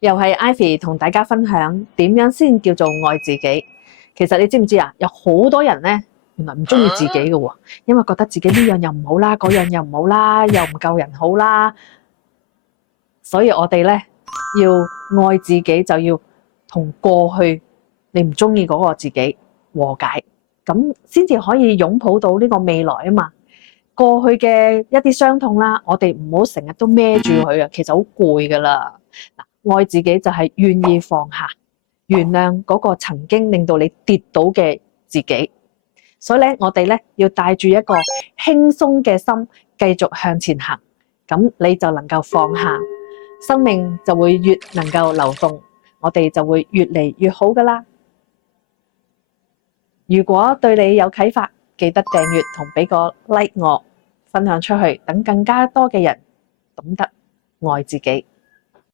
又係 Ivy 同大家分享點樣先叫做愛自己。其實你知唔知啊？有好多人呢，原來唔中意自己嘅喎，因為覺得自己呢樣又唔好啦，嗰樣又唔好啦，又唔夠人好啦。所以我哋呢，要愛自己，就要同過去你唔中意嗰個自己和解，咁先至可以擁抱到呢個未來啊嘛。過去嘅一啲傷痛啦，我哋唔好成日都孭住佢啊，其實好攰噶啦。愛自己就係願意放下，原諒嗰個曾經令到你跌倒嘅自己。所以咧，我哋咧要帶住一個輕鬆嘅心，繼續向前行，咁你就能夠放下，生命就會越能夠流動，我哋就會越嚟越好噶啦。如果對你有啟發，記得訂閱同俾個 like 我，分享出去，等更加多嘅人懂得愛自己。